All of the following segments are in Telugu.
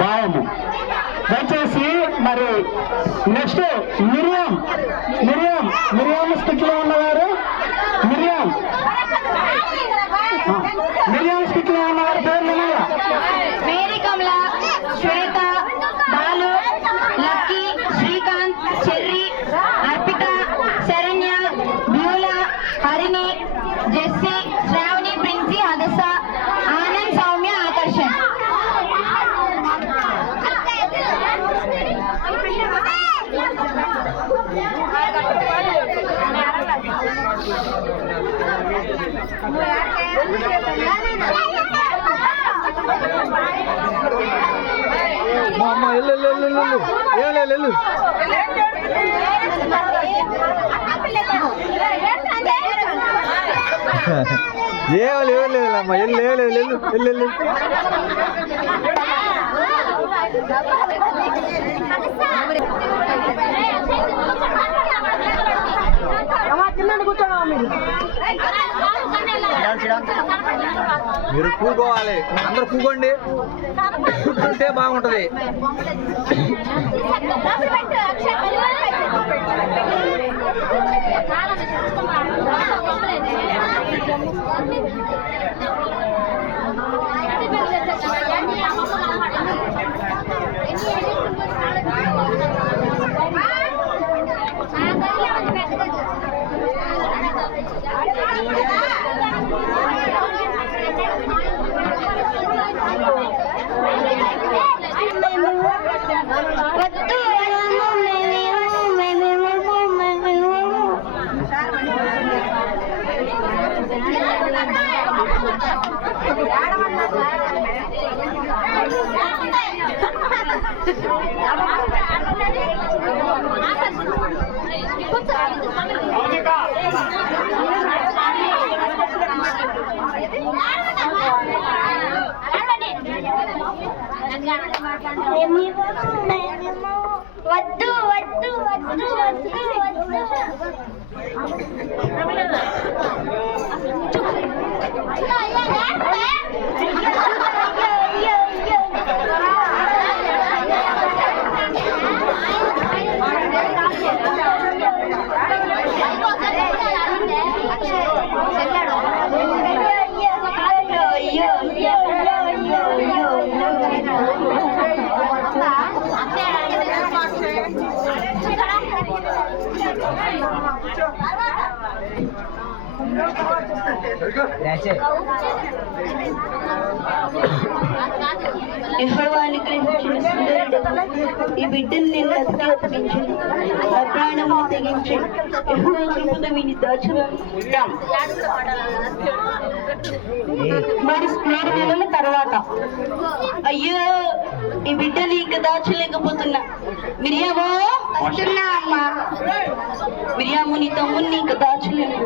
భావము. దయచేసి మరి నెక్స్ట్ మిరియం స్టిక్ లో ఉన్నవారు మిరియం స్టిక్ లో ఉన్నవారు పేర్లు Mary Kamala, Shweta, Balu, Lucky, Srikanth, Cherry, Arpita, Saranya, Beulah, Harini, Jessie, Sravani, Princy, Hadassah, Anand, Soumya, Akarshan. అమ్మ వెళ్ళు ఏమలేదమ్మా వెళ్ళు మీరు కూకోవాలి, అందరూ కూకోండి, కూకుంటే బాగుంటది. వద్దు వద్దు వద్దు యెహోవాను గ్రహించిన సుందరుడు ఈ బిడ్డను నేను అతికి అప్పగించింది, నా ప్రాణము తెగించి యెహోవా కృపను విని దాచులను. 3 నెలల తర్వాత అయ్యో ఈ బిడ్డని ఇంకా దాచలేకపోతున్నా. మిరియామో వస్తున్నా అమ్మా. మిరియాము నీ తమ్ముడిని ఇంకా దాచలేను,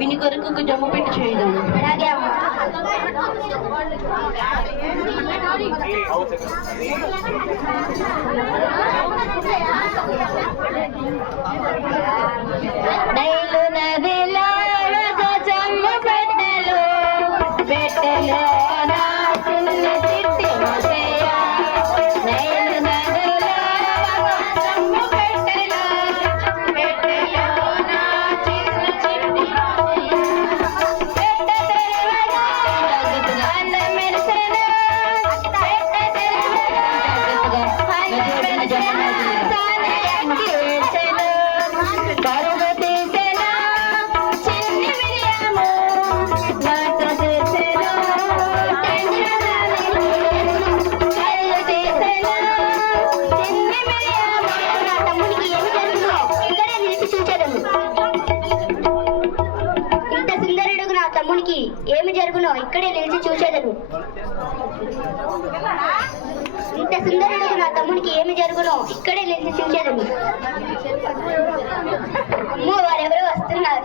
విని కొరకు ఒక జమ్ము పెట్టి చేయదాము. అలాగే అమ్మా. నైలు నదిలో జమ్ము పెట్టలు పెట్టలు తమ్మునికి ఏమి జరుగునో ఇక్కడే నిలిచి చూసేదను. ఇంత సుందరుడు నా తమ్మునికి ఏమి జరుగునో ఇక్కడే నిలిచి చూసేదను. అమ్మో వారెవరో వస్తున్నారు.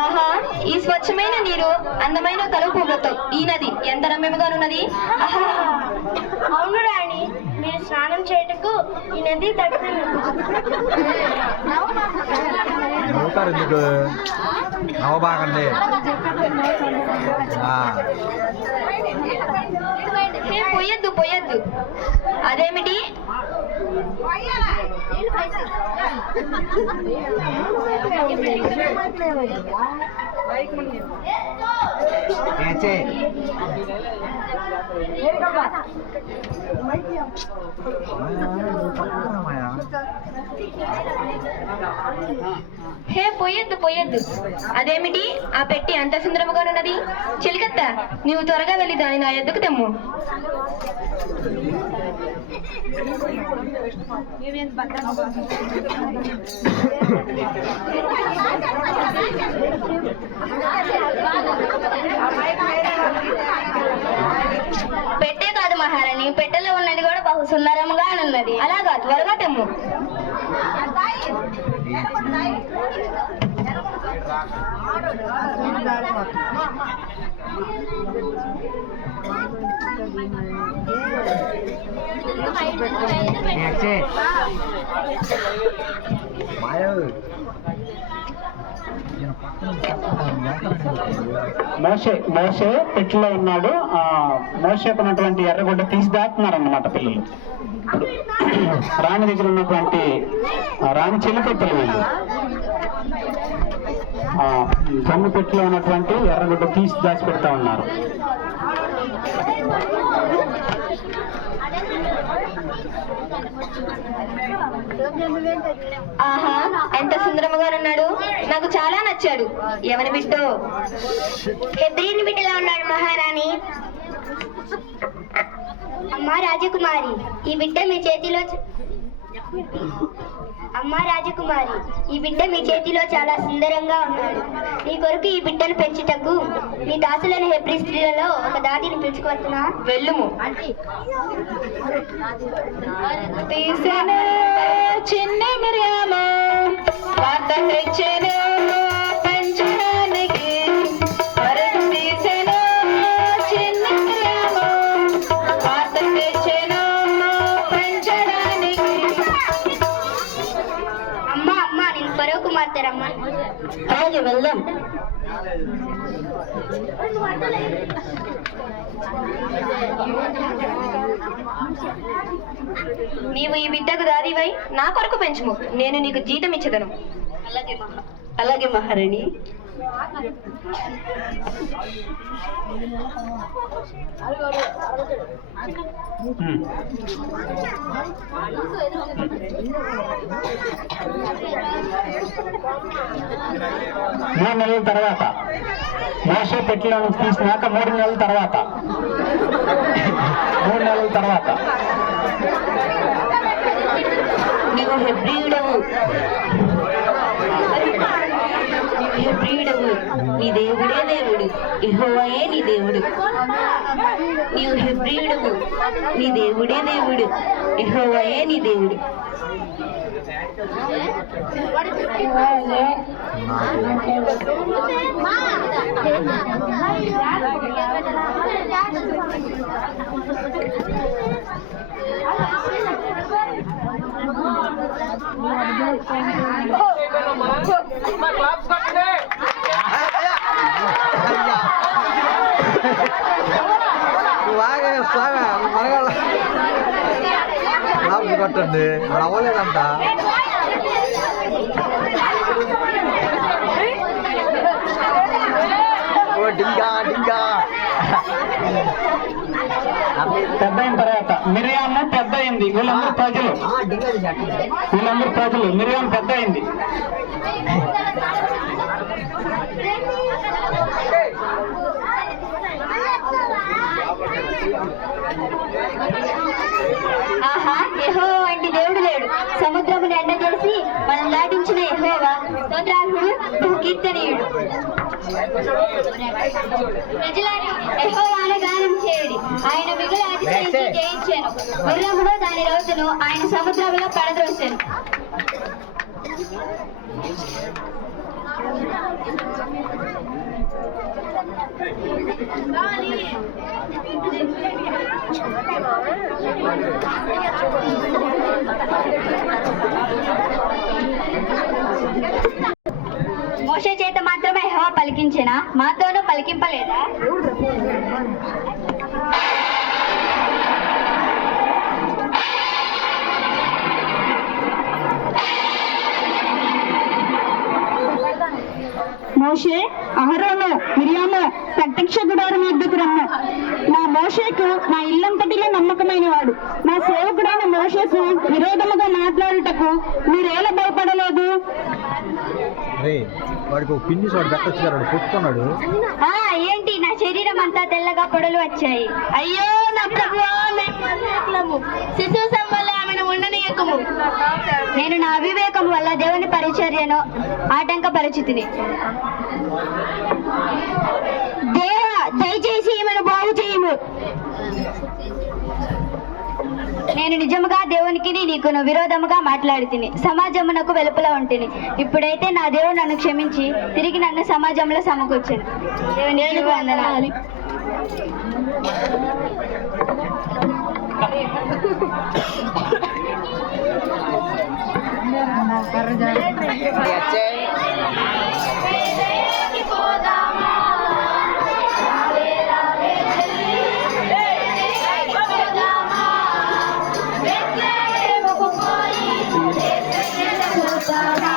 ఆహా, ఈ స్వచ్ఛమైన నీరు, అందమైన తలుపు వ్రతం, ఈ నది ఎంత రమ్యముగానున్నది. అవును రాణి, మీరు స్నానం చేయటకు ఈ నది తగినది. నవ్వుతారు ఎందుకు నవ్వబాగండి. పోయొద్దు పోయొద్దు. అదేమిటి? హే పోయొద్దు పోయొద్దు. అదేమిటి? ఆ పెట్టి అంత సుందరముగా ఉన్నది. చిలికత్త, నీవు త్వరగా వెళ్ళి దాన్ని నా ఎద్దుకు తెమ్ము. పెట్టే కాదు మహారాణి, పెట్టెలో ఉన్నది కూడా బహు సుందరముగా ఉన్నది. అలాగా, త్వరగా తెమ్ము. మోషే పెట్టిలో ఉన్నాడు. మోషేకు ఉన్నటువంటి ఎర్రగొడ్డ తీసి దాటున్నారన్నమాట పిల్లలు. రాణి దగ్గర ఉన్నటువంటి రాణి చిలుకెత్తలు వీళ్ళు. కన్ను పెట్టిలో ఉన్నటువంటి ఎర్రగొడ్డ తీసి దాచి పెడతా ఉన్నారు. ఆహా, ఎంత సుందరముగా ఉన్నాడు. నాకు చాలా నచ్చాడు. ఎవరి బిడ్డో? హెబ్రీని బిడ్డలా ఉన్నాడు మహారాణి. అమ్మా రాజకుమారి, ఈ బిడ్డ మీ చేతిలో చాలా సుందరంగా ఉన్నాడు. నీ కొరకు ఈ బిడ్డను పెంచుటకు నీ దాసులైన హెబ్రీ స్త్రీలలో ఒక దాదిని పిలుచుకొస్తున్నా. వెళ్ళుము. తీసెను చిన్న మిరియాము వార్త తెచ్చెను పెంచడానికి. మరొక తీసెను చిన్న మిరియాము వార్త తెచ్చెను పెంచడానికి. అమ్మా అమ్మా, నేను పరో కుమార్తెరమ్మా. అలాగే వెళ్దాం. నీవు ఈ బిడ్డకు దాదివై నా కొరకు పెంచుము. నేను నీకు జీతం ఇచ్చదను. అలాగే మహారాణి. మూడు నెలల తర్వాత మోషే పెట్టిలో నుంచి తీసినాక 3 నెలల తర్వాత నీవు హెబ్రీయుడవు, నీ దేవుడే దేవుడు, యెహోవాయే నీ దేవుడు. నీవు హెబ్రీయుడవు, నీ దేవుడే దేవుడు, యెహోవాయే నీ దేవుడు. కొట్టండి, అది అవ్వలేదంట. పెద్ద అయిన తర్వాత మిరియాము పెద్ద అయింది. వీళ్ళందరూ ప్రజలు. మిరియాము పెద్ద అయింది. ఆహా, యెహోవా వంటి దేవుడు లేడు. సముద్రమును ఎండ చేసి మనం దాటించిన యెహోవా స్తోత్రార్హుడు, కీర్తనీయుడు. ప్రజలారా, యెహోవాను గానం చేయుడి. ఆయన మిగులు అతిశయించి జయించాను. గుర్రమును దాని రోజును ఆయన సముద్రంలో పడద్రోశాను. పలికించెనా మాతోనూ పలికింపలేదా? మోషే, అహరోను, మిరియాము ప్రత్యక్ష గుడారం వద్దకు రమ్ము. నా మోషేకు నా ఇల్లంతటిలో నమ్మకమైన వాడు, నా సేవకుడైన మోషేకు విరోధముగా మాట్లాడుటకు మీరేలా భయపడలేదు? వాడికి ఒక పిన్ని వాడు పెట్టచ్చు వాడు కొట్టుకున్నాడు. ఏంటి నా శరీరం అంతా తెల్లగా పొడలు వచ్చాయి? అయ్యో నా ప్రభువా, మేము శిశువు సంబల్ల ఆమెను ఉండనీయకము. నేను నా అవివేకం వల్ల దేవుని పరిచర్యను ఆటంకపరిచితిని. దేవా, దయచేసి ఈమెను బాగు చేయము. నేను నిజముగా దేవునికి నీకును విరోధముగా మాట్లాడితిని, సమాజమునకు వెలుపల ఉంటిని. ఇప్పుడైతే నా దేవుడు నన్ను క్షమించి తిరిగి నన్ను సమాజంలో సమకూర్చింది. దేవునికి వందనాలు. Bye.